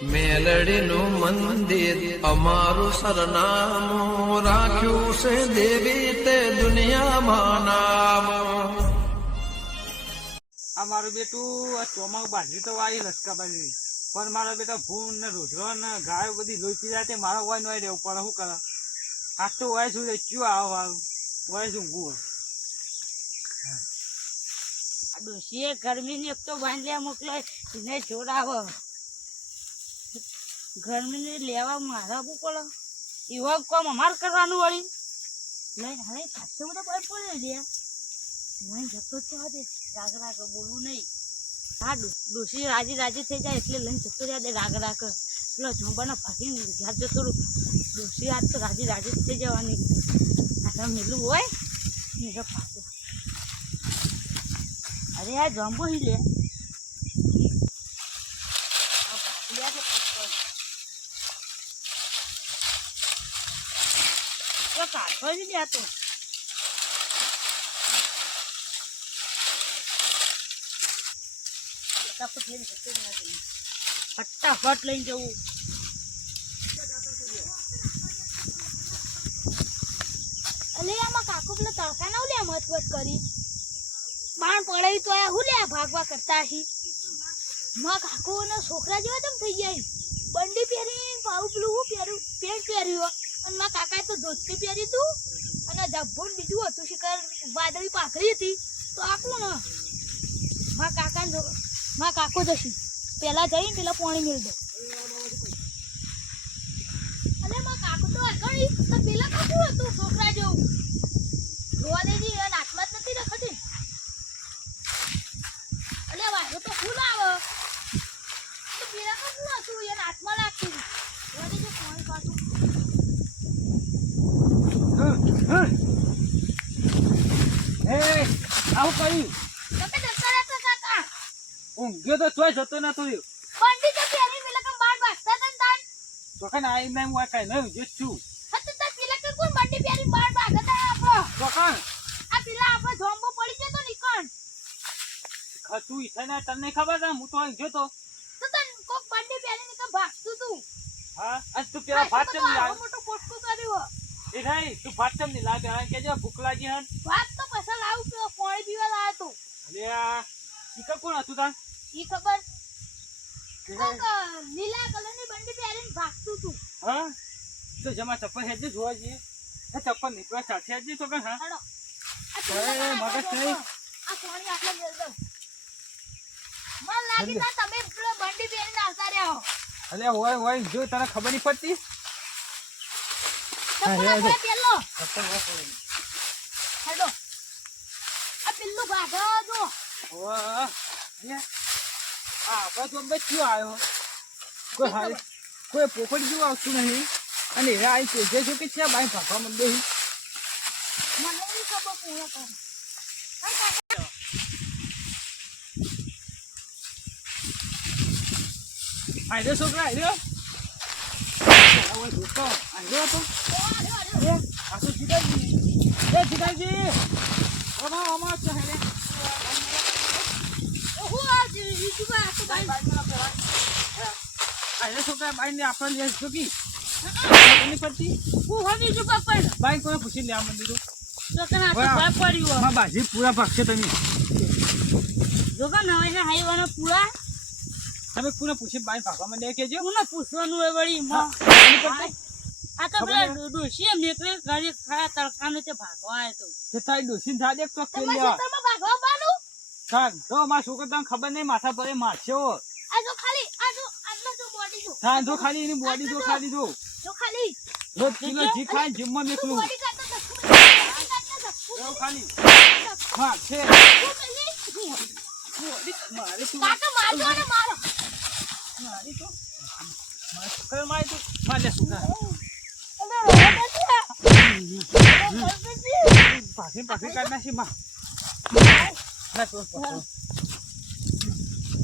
મેલડીનું મંદિર અમારું સરનામું રાખ્યું છે દેવી તે દુનિયામાં નામ. આ મારું બેટું આ ચોમાસું બાજરી તો વાળી લસકાબાજી, પણ મારો બેટા ભૂન ને રોજરો ને ગાયો બધી લોહી પી જાય મારા હોય નો રહેવું પડે. શું કરે આજ તો હોય શું ક્યું આવો વાળું હોય શું ઊંઘું ડોશીએ ગરમીની એક તો બાંધ્યા મોકલો એને જોડાવો. ગરમીને લેવા મારા બહુ પડે એવા કામ અમારે કરવાનું વળી લઈને હવે ખાસો બધો ભય પડે લે નહીં જતો જવા દે. રાગ રાગ બોલવું નહીં. હા ડોશી રાજી રાજી થઈ જાય એટલે લઈને જતો રહ્યા દે રાગ રાગ. પેલો ઝોંબાના ભાગીને ઘર જતો રહું. ડોશી આજ તો રાજી રાજી થઈ જવાની. આ મેલું હોય ને પાછું અરે આ જમ્બો હી લે કાઢો જ લે તો ફટાફટ લઈને જવું. અલે આમાં કાકુ પેલા તડકા ના લે મત કરી બાણ પડાવી તો આ હું લે ભાગવા કરતા હી. માં કાકુ ને છોકરા જેવા તમ થઈ જાય. બંડી પહેરી પાઉ પેલું હું પહેર્યું પેન્ટ પહેર્યું અને માં કાકાએ તો ધોતી પહેરી તું અને જબ્બોન બીજું હતું શિકાર વાદળી પાઘડી હતી તો આપણું ને માં કાકો જશી પેલા જઈને પેલા પાણી મેળ દો. અલે માં કાકો તો આગળ તો પેલા કાકુ હતું છોકરા જેવું જોવા દેજી અને હાથમાં જ નથી રખતી. અલે વાઘો તો ફૂલ આવે તો પેલા કાકુ હતું એને હાથમાં લાગતું જોવા દેજો પાણી પાછું. આવું કર્યું તમે જતા રહેતા કાકા ઊંઘ્યો તો ચોય જતો ના થયું. બંડી તો પહેરી પેલા કમ બાર વાગતા હતા ને તાન તો કઈ આઈ મેં હું કઈ નહીં ઊંઘ્યો છું. હતો તો પેલા કે કોણ બંડી પહેરી બાર વાગતા આપણો તો કણ આ પેલા આપણો જોમ્બો પડી જતો નીકળ તું ઈથાને તને ખબર છે હું તો ઊંઘ્યો તો તન કોક બંડી પહેરીને કે ભાગતું તું. હા આજ તું પેલા ભાત ચમ આ લાવ મોટો પોટકો કર્યો એ ભાઈ તું ભાત ચમ ની લાવ કે જો ભૂખ લાગી હન વાત તો પછા લાવ કે પાણી પીવા લાવ તું. અરે આ ઈકા કોણ હતું તા ઈ ખબર કોક લીલા કલરની બંડી પહેરીને ભાગતું તું. હા તો જમા ચપ્પલ હેજે જોવા જઈએ એ ચપ્પલ નીકળવા સાથે હેજે તો કણ હા હાડો અરે મગજ નહીં આ પાણી આટલે મેલ દો. મન લાગી તા તમે પેલો બંડી પહેરીને આવતા રહ્યા હો. અલે હોય જો તને ખબર નહીં પડતી. પેલો હેડો આ પેલું ભાગો જો વાહ આ બસ બંબે ક્યો આયો કોઈ હાલ કોઈ પોપટ જેવું આવતું નહીં અને એ આઈ છે જે કે છે બાઈ ભાગવા મંડે મને નહીં ખબર પૂરો કર. આઈ છોકરા આઈ ઓય દોસ્તો આઈ તો આ તો જીગાજી અમાર છે હે હું આ યુટ્યુબર આ તો ભાઈ આઈ છોકરા બાઈ ને આપણને લે જોકી ની પડતી હું હમ યુટ્યુબર પર બાઈ કોને પૂછી લે આ મંદિરો તો તને આ તો ભાઈ પડ્યો માં બાજી પૂરા ભાગશે તમે જોગા નવે ને હાઈવાનો પૂરા તમે કોને પૂછી બાઈ ભાગવા માંડે કેજો હું ને પૂછવાનું હોય વળી આ તો પેલા ડોશી મેકરે ગાડી ખરા તડકાને તે ભાગવા આવ્યો તો તે તાઈ ડોસીન થા દેખ તો કે તમે લ્યા તમે ભાગવા બાનું કાન તો માં છોકરો તને ખબર નહીં માથા પર મારશો આ જો ખાલી આ જો આટલો જો બોડી જો હા જો ખાલી એની બોડી જો ખાલી જો જો ખાલી રોજ કિલો જી ખાઈ જીમમાં મેકલું બોડી કાટતો જો ખાલી હા છે મારે તું કાકા મારજો ને મારો મારી તો મારે છોકરો મારી તો મારે છોકરા પાછી કાઢ નાખી માં ના તો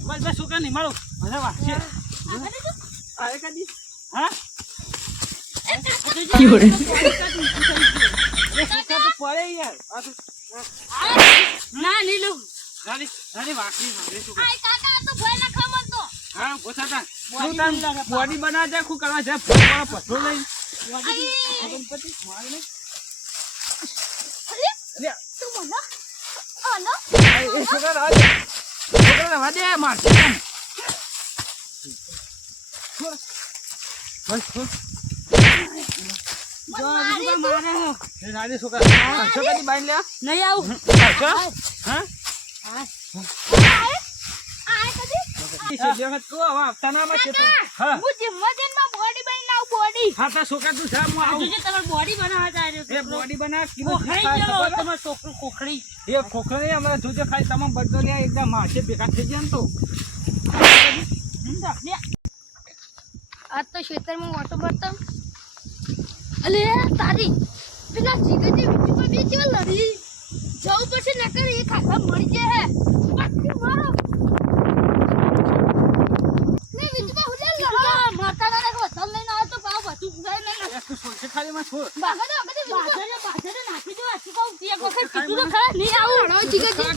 બસ છોકરા નહીં મારો મને વાંચશે આરે કાઢી હા પડે યાર ના લીલું નાની વાકડી આય કાકા તો ભય ના ખમન તો હા પોતાતા Body તું તાર builder હે, બોડી બનાવ જાય શું કરવા જાય ફોટો પથરો લઈ Body આ ગણપતિ મારે નહીં અરે અલ્યા તું મને આનો એ છોકરા રાજ છોકરા વાદે મારશે તમ છોડ બસ છોડ જો બીજું મારે હે. એ રાજે છોકરા છોકરાની બાઈ લે નહીં આવું હા હા આ કદી છોકરા તો આવા તનામાં છે તો હા હું જિમ્મોજનમાં બોડી બની લાવ બોડી હા તા છોકરા તું જા હું આવું જોજે તમારે બોડી બનાવવા જાય એ બોડી બના કોખડી જેવો તમારો છોકરો કોખડી એ ખોખરો નહીં અમારા જોજો ખાલી તમામ બધો લે એકદમ માસે ભેગા થઈ ગયા ને તો આજ તો ખેતરમાં ઓટો મારતો અલે તારી પેલા જીગરજી વિકી પર બે કેવા લડી જવું પડશે નકર એ ખાતા મરી જાય હે પાછી મારો ને વિકી પર હુલે લડો માતા ના રાખો તમ લઈને આવે તો પાવ બધું ગુગાય નહીં એ તું છોડશે ખાલી માં છોડ બાગડે બાજરે નાખી દો આછી કહું એક વખત કીધું તો ખરા નહીં આવું લડો જીગરજી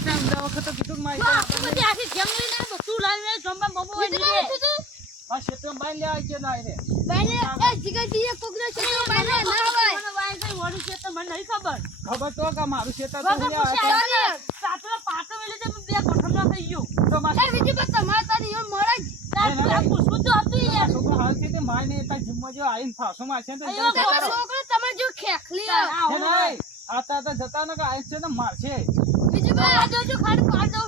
વખત કીધું મારી આખું બધી આખી જેમ લઈને બધું લાવીને જમવા બબો હોય નહીં આ ક્ષેત્ર બાઈ લે આજે ના રે બાઈને એ જીગરજી એ કોકનો છે બાઈને ના હોય મને વાય કઈ વળું છે તો મને નહીં ખબર ખબર તો કે મારું ક્ષેત્ર તો વગર પૂછે અહીંયા આવ્યો ને સાતરો પાટો મેલે તે બે ગોઠમમાં થઈ ગયો તો એ મારા વિકી પર તમાર તારી યો મળે જ તાર આ પૂછવું તો હતું યાર છોકરો હાલ છે તે માય ને તા જીમમાં જો આઈને ફાસો મારશે તો અયો, જતા તમારો રહો. છોકરો તમાર જો ખેખલી તાર આ આવો હે નહીં આતા જતા ને કે આઈને છે ને મારશે બીજું ભાઈ આ જોજો ખાડી પાડો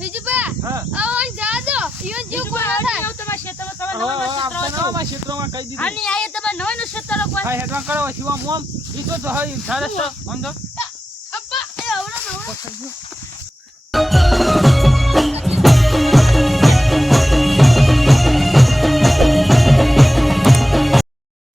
બીજું ભાઈ હા આવો જા દો યો જીવ બીજું કોણ કોઈ થાય આવું તમારા ક્ષેત્રમાં તમારા નવાનો ક્ષેત્ર હતો. આપણા ક્ષેત્રમાં કહી દીધું આની આયે તમારા નવાનો ક્ષેત્ર કોઈ હા હેડવા કરો શિવા મોમ ઈ તો હોય ધારસ તો અંધો અપ્પા એ આવડા નવડા